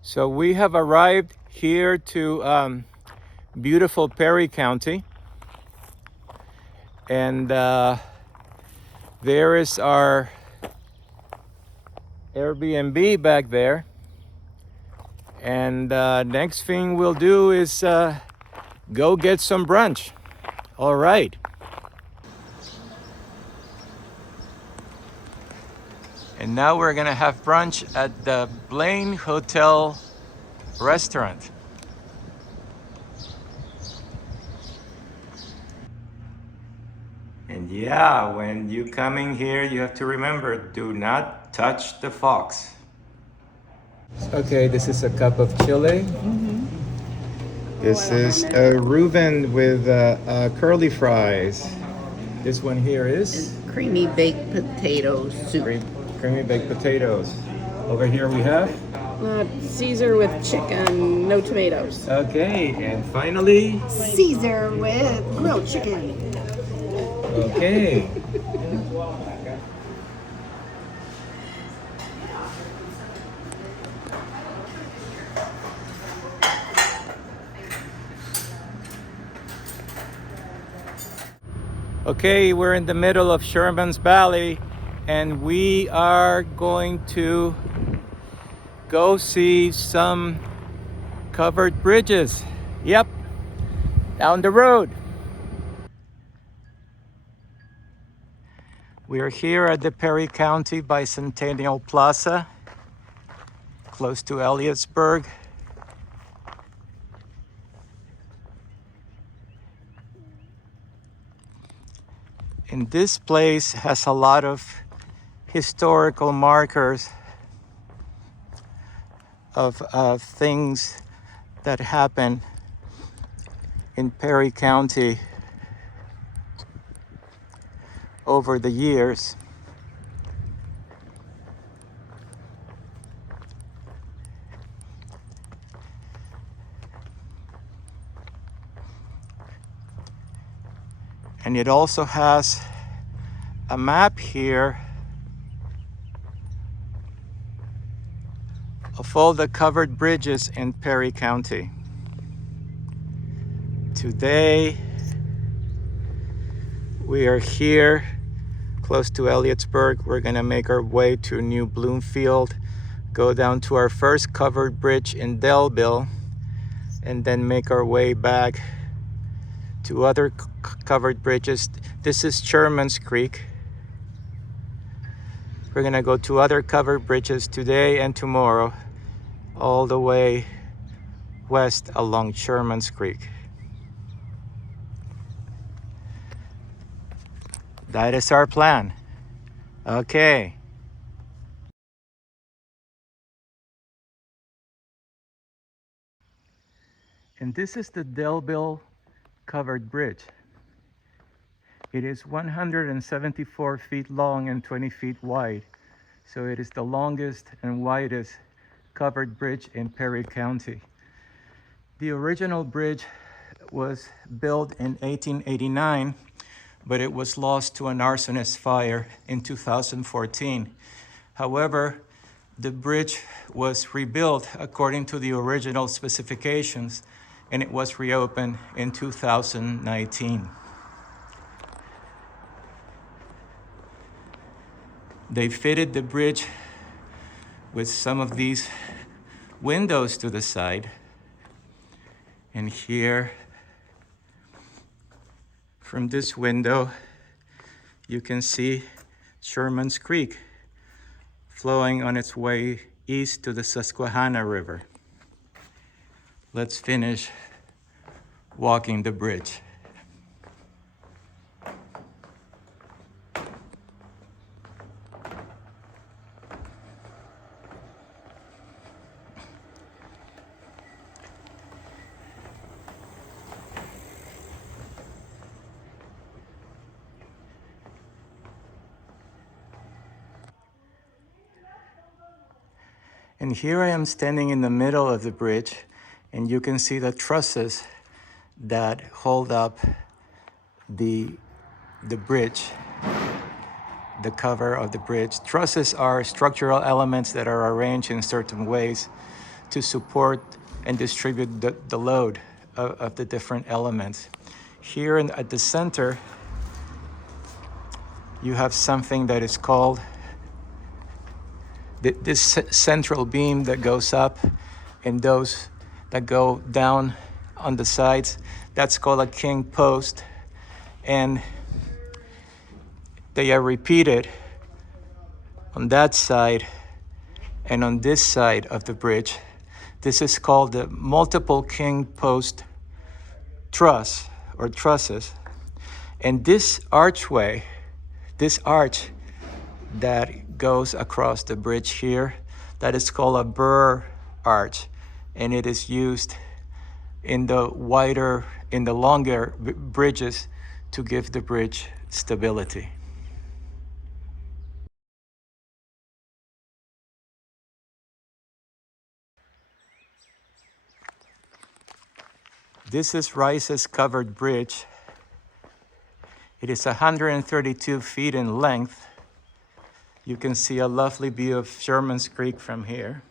So we have arrived here to beautiful Perry County, and there is our Airbnb back there. And next thing we'll do is go get some brunch. All right. And now we're gonna have brunch at the Blain Hotel restaurant. And yeah, when you coming here, you have to remember, do not touch the fox. Okay, this is a cup of chili. This is a Reuben with curly fries. This one here is Creamy baked potato soup. creamy baked potatoes. Over here we have. Caesar with chicken, no tomatoes. Okay, and finally. Caesar with grilled chicken. Okay. Okay, we're in the middle of Sherman's Valley, and we are going to go see some covered bridges. Yep, down the road. We are here at the Perry County Bicentennial Plaza, close to Elliotsburg. And this place has a lot of historical markers of things that happened in Perry County over the years. And it also has a map here of all the covered bridges in Perry County. Today, we are here close to Elliotsburg. We're gonna make our way to New Bloomfield, go down to our first covered bridge in Dellville, and then make our way back to other covered bridges. This is Sherman's Creek. We're gonna go to other covered bridges today and tomorrow, all the way west along Sherman's Creek. That is our plan. Okay. And this is the Dellville covered bridge. It is 174 feet long and 20 feet wide. So it is the longest and widest covered bridge in Perry County. The original bridge was built in 1889, but it was lost to an arsonist fire in 2014. However, the bridge was rebuilt according to the original specifications, and it was reopened in 2019. They fitted the bridge with some of these windows to the side. And here, from this window, you can see Sherman's Creek flowing on its way east to the Susquehanna River. Let's finish walking the bridge. And here I am standing in the middle of the bridge, and you can see the trusses that hold up the bridge, the cover of the bridge. Trusses are structural elements that are arranged in certain ways to support and distribute the load of the different elements. Here at the center, you have something that is called this central beam that goes up, and those that go down on the sides. That's called a king post, and they are repeated on that side and on this side of the bridge. This is called the multiple king post truss or trusses. And this archway, this arch that goes across the bridge here, that is called a burr arch, and it is used in the longer bridges to give the bridge stability. This is Rice's covered bridge. It is 132 feet in length. You can see a lovely view of Sherman's Creek from here.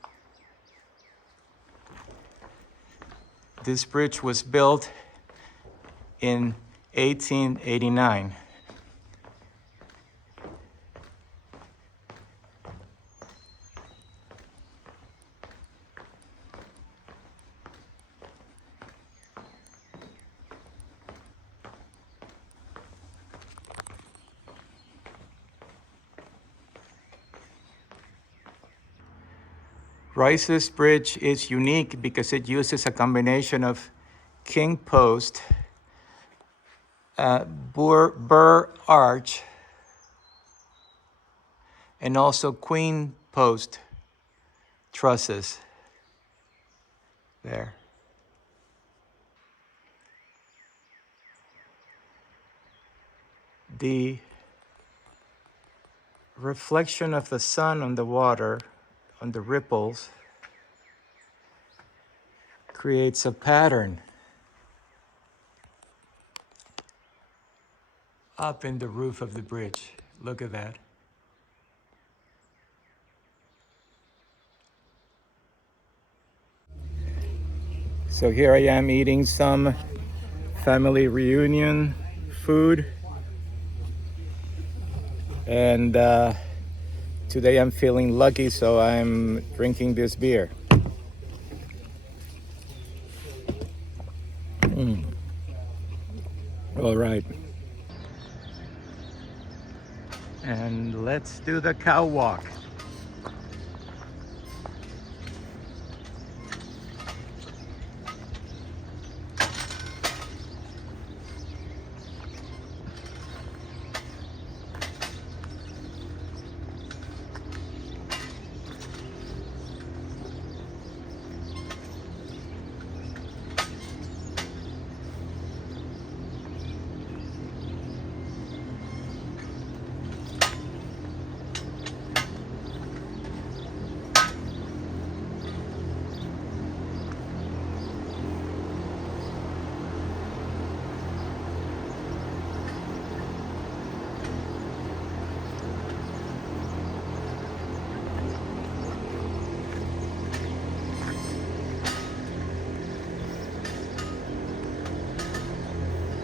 This bridge was built in 1889. Rice's bridge is unique because it uses a combination of king post, burr arch, and also queen post trusses there. The reflection of the sun on the water, on the ripples, creates a pattern up in the roof of the bridge. Look at that. So here I am eating some family reunion food, and today I'm feeling lucky, so I'm drinking this beer. All right. And let's do the cow walk.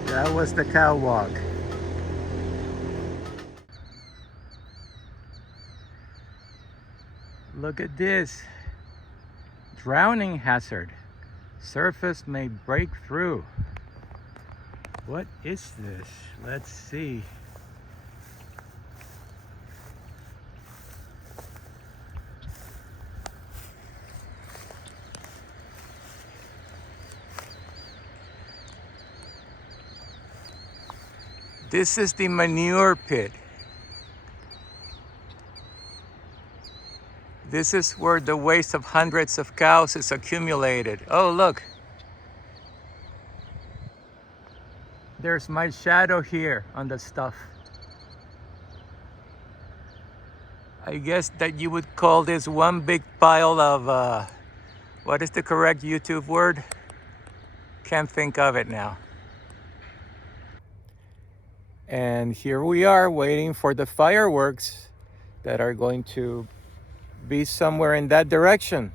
That was the cow walk. Look at this. Drowning hazard. Surface may break through. What is this? Let's see. This is the manure pit. This is where the waste of hundreds of cows is accumulated. Oh, look. There's my shadow here on the stuff. I guess that you would call this one big pile of, what is the correct YouTube word? Can't think of it now. And here we are waiting for the fireworks that are going to be somewhere in that direction.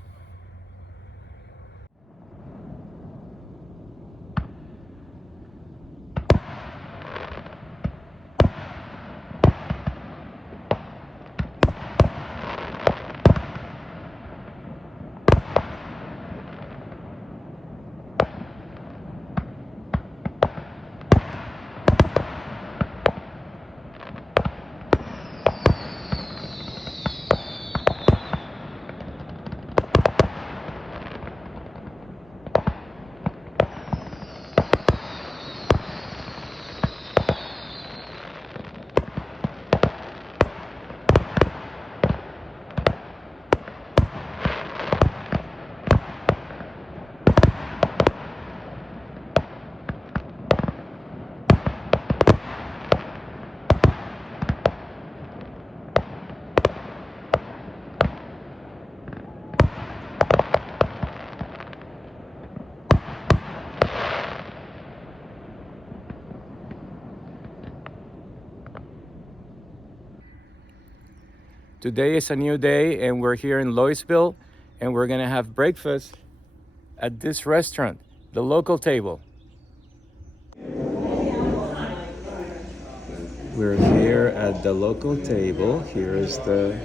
Today is a new day and we're here in Louisville and we're gonna have breakfast at this restaurant, the local table. We're here at the local table. Here is the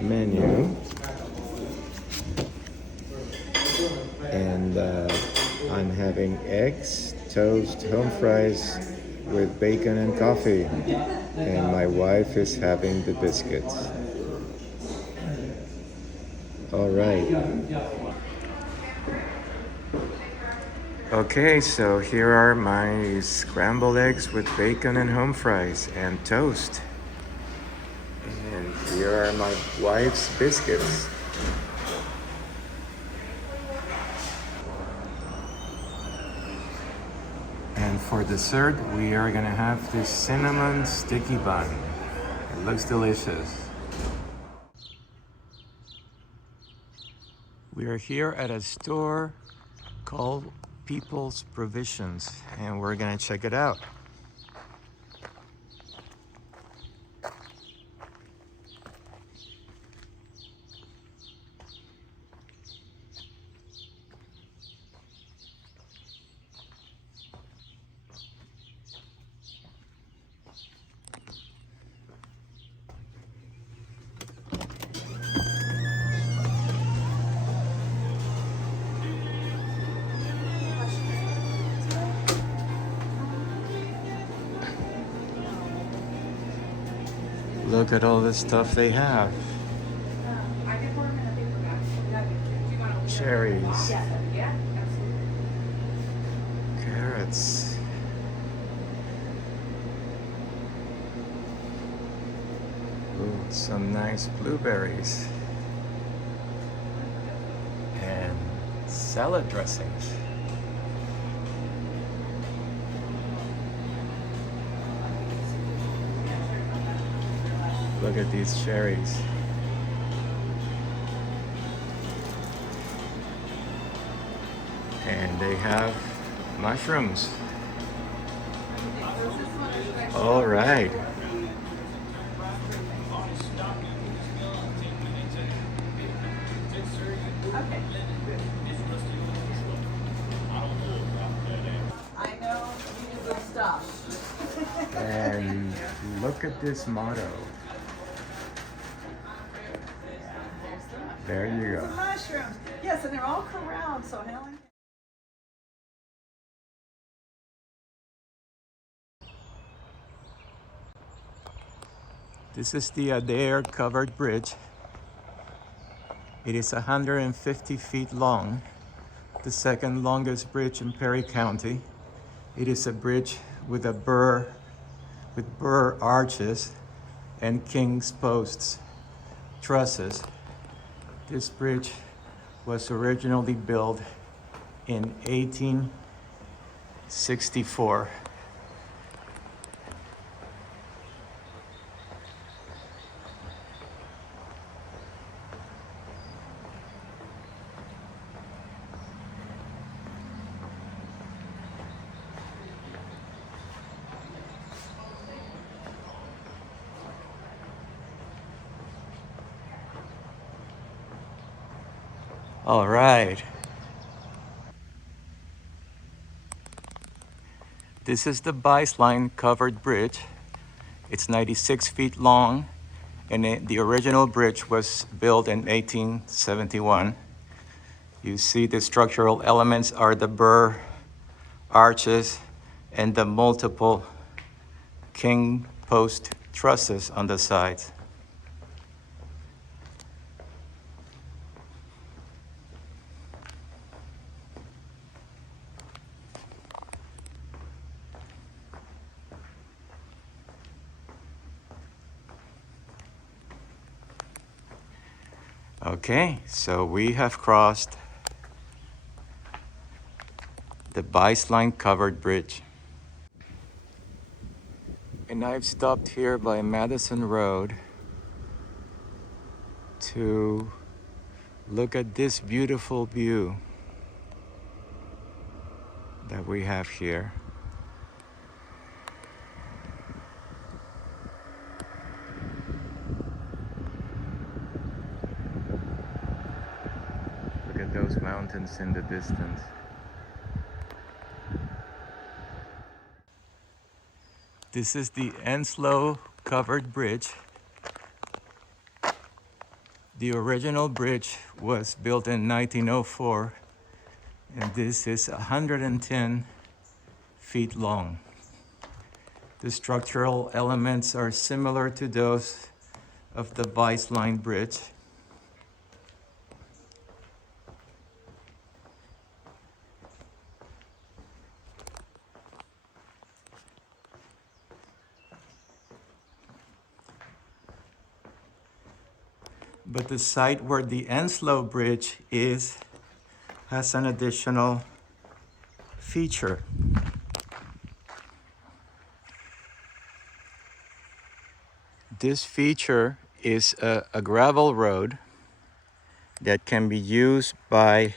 menu. And I'm having eggs, toast, home fries with bacon and coffee. And my wife is having the biscuits. All right. Okay, so here are my scrambled eggs with bacon and home fries and toast. And here are my wife's biscuits. And for dessert, we are gonna have this cinnamon sticky bun. It looks delicious. We are here at a store called People's Provisions, and we're gonna check it out. Look at all the stuff they have. Cherries. Carrots. Ooh, some nice blueberries. And salad dressings. Look at these cherries. And they have mushrooms. All right. I know you do good stuff. And look at this motto. There you go. Mushrooms. Yes, and they're all corralled, so Helen. This is the Adair covered bridge. It is 150 feet long, the second longest bridge in Perry County. It is a bridge with burr arches and king's posts, trusses. This bridge was originally built in 1864. All right. This is the Bistline covered bridge. It's 96 feet long, and the original bridge was built in 1871. You see the structural elements are the burr arches and the multiple king post trusses on the sides. Okay, so we have crossed the Bistline covered bridge. And I've stopped here by Madison Road to look at this beautiful view that we have here. those mountains in the distance. This is the Enslow covered bridge. The original bridge was built in 1904, and this is 110 feet long. The structural elements are similar to those of the Bistline bridge. But the site where the Enslow bridge is has an additional feature. This feature is a gravel road that can be used by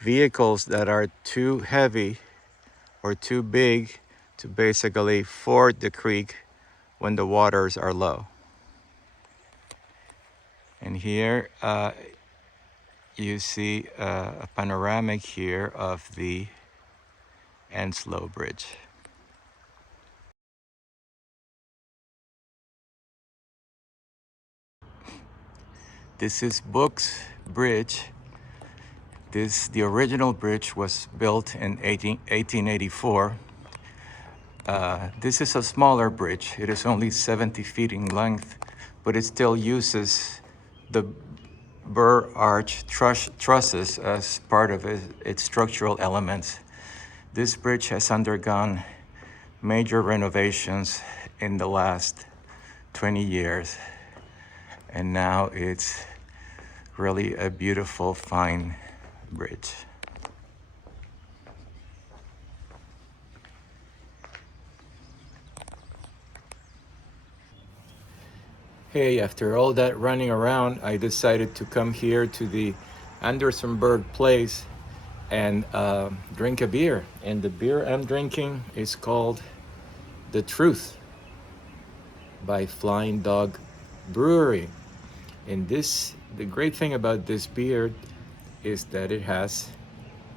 vehicles that are too heavy or too big to basically ford the creek when the waters are low. And here you see a panoramic here of the Enslow Bridge. This is Book's Bridge. The original bridge was built in 1884. This is a smaller bridge. It is only 70 feet in length, but it still uses the burr arch trusses as part of its structural elements. This bridge has undergone major renovations in the last 20 years, and now it's really a beautiful, fine bridge. Hey, after all that running around, I decided to come here to the Andersonburg place and drink a beer. And the beer I'm drinking is called The Truth by Flying Dog Brewery. And the great thing about this beer is that it has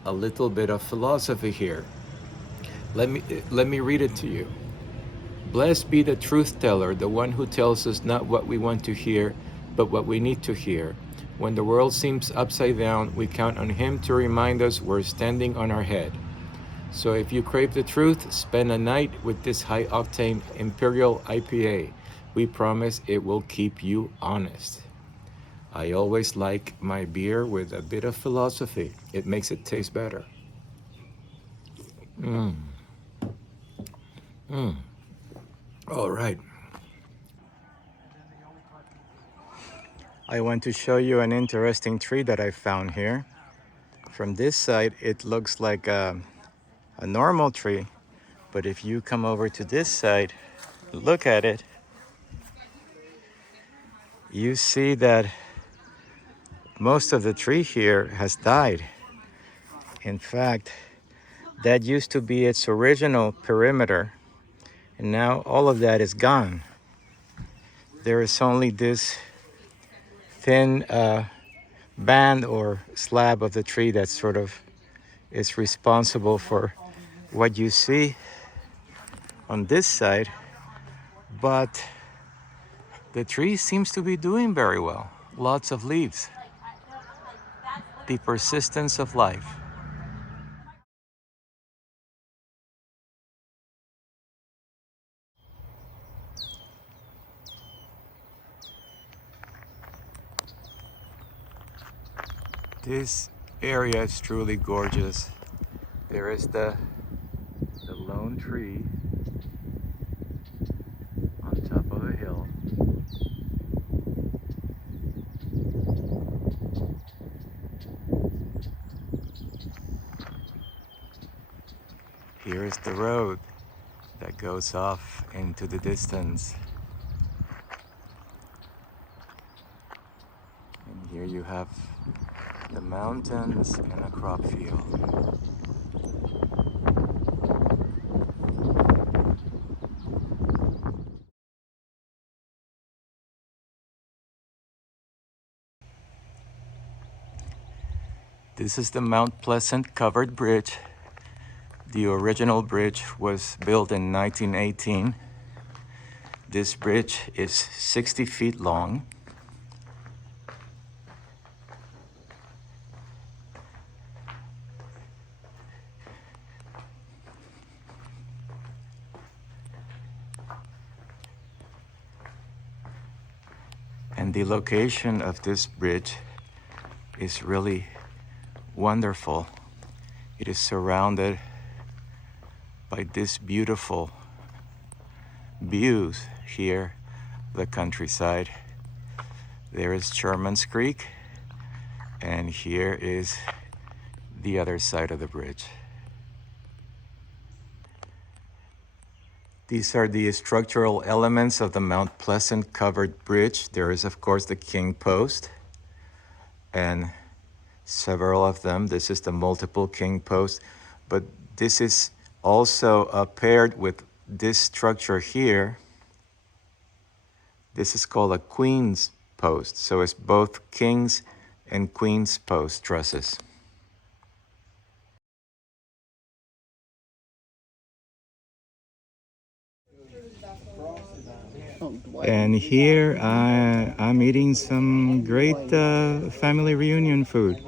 a little bit of philosophy here. Let me read it to you. Blessed be the truth teller, the one who tells us not what we want to hear, but what we need to hear. When the world seems upside down, we count on him to remind us we're standing on our head. So if you crave the truth, spend a night with this high-octane Imperial IPA. We promise it will keep you honest. I always like my beer with a bit of philosophy. It makes it taste better. All right. I want to show you an interesting tree that I found here. From this side, it looks like a normal tree, but if you come over to this side, look at it, you see that most of the tree here has died. In fact, that used to be its original perimeter, and now all of that is gone. There is only this thin band or slab of the tree that sort of is responsible for what you see on this side, but the tree seems to be doing very well. Lots of leaves. The persistence of life. This area is truly gorgeous. There is the lone tree on top of a hill. Here is the road that goes off into the distance. And here you have the mountains and a crop field. This is the Mount Pleasant covered bridge. The original bridge was built in 1918. This bridge is 60 feet long. And the location of this bridge is really wonderful. It is surrounded by this beautiful views here, the countryside. There is Sherman's Creek, and here is the other side of the bridge. These are the structural elements of the Mount Pleasant covered bridge. There is, of course, the king post and several of them. This is the multiple king post, but this is also paired with this structure here. This is called a queen's post. So it's both king's and queen's post trusses. And here I'm eating some great family reunion food.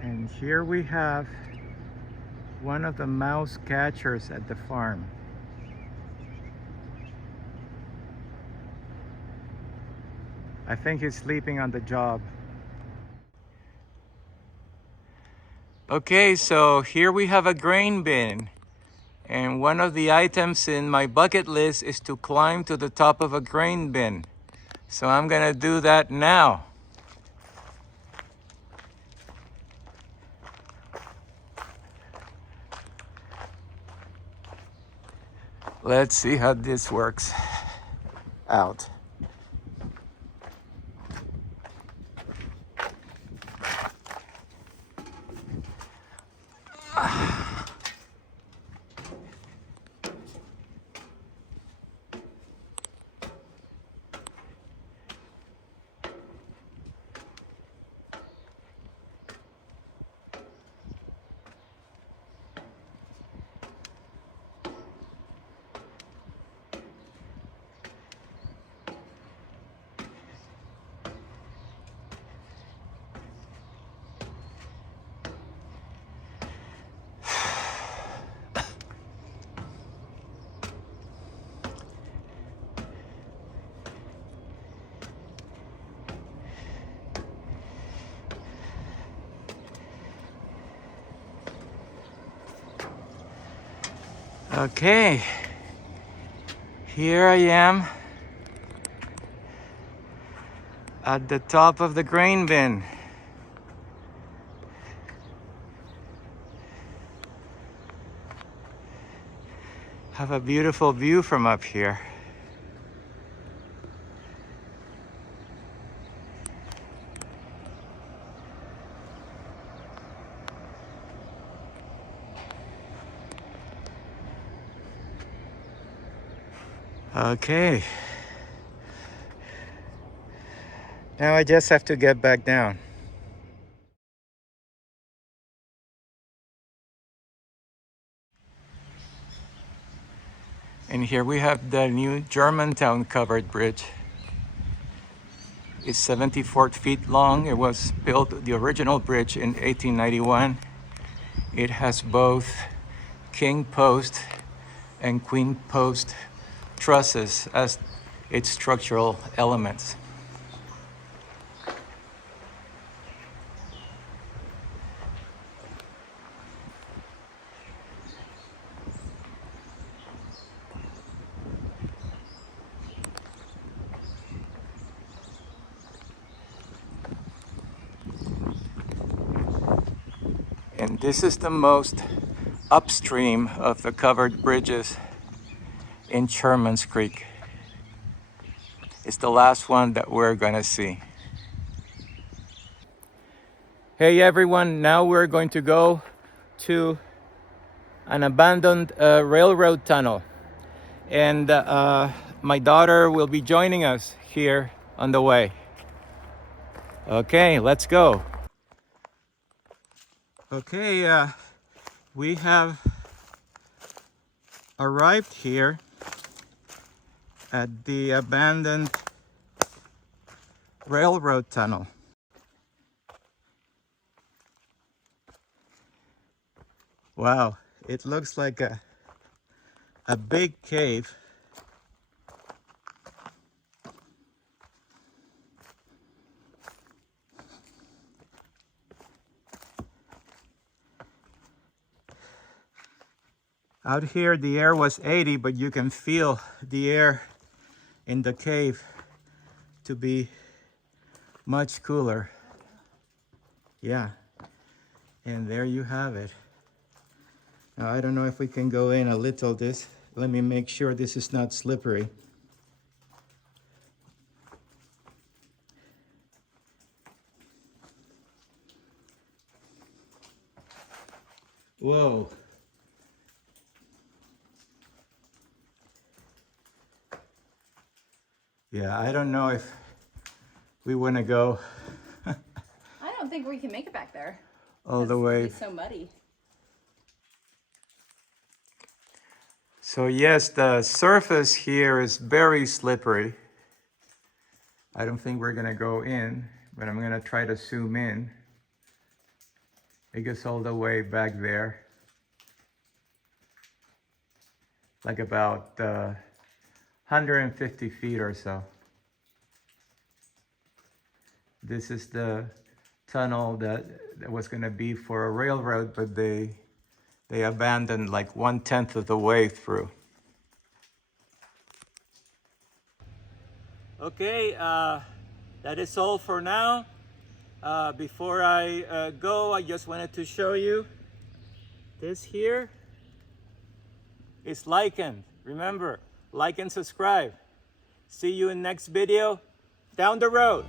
And here we have one of the mouse catchers at the farm. I think he's sleeping on the job. Okay, so here we have a grain bin. And one of the items in my bucket list is to climb to the top of a grain bin. So I'm gonna do that now. Let's see how this works out. Okay, here I am at the top of the grain bin. Have a beautiful view from up here. Okay. Now I just have to get back down. And here we have the new Germantown covered bridge. It's 74 feet long. It was built, the original bridge, in 1891. It has both king post and queen post trusses as its structural elements. And this is the most upstream of the covered bridges in Sherman's Creek. It's the last one that we're gonna see. Hey everyone, now we're going to go to an abandoned railroad tunnel. And my daughter will be joining us here on the way. Okay, let's go. Okay, we have arrived here at the abandoned railroad tunnel. Wow, it looks like a big cave. Out here the air was 80, but you can feel the air in the cave to be much cooler. Yeah, and there you have it. Now, I don't know if we can go in a little this. Let me make sure this is not slippery. Whoa. Yeah, I don't know if we want to go I don't think we can make it back there. all the way. It's so muddy. So yes, the surface here is very slippery. I don't think we're gonna go in, but I'm gonna try to zoom in. It goes all the way back there. Like about 150 feet or so. This is the tunnel that was gonna be for a railroad, but they abandoned like 1/10 of the way through. Okay, that is all for now. Before I go, I just wanted to show you this here is lichen. Remember, like and subscribe. See you in next video down the road.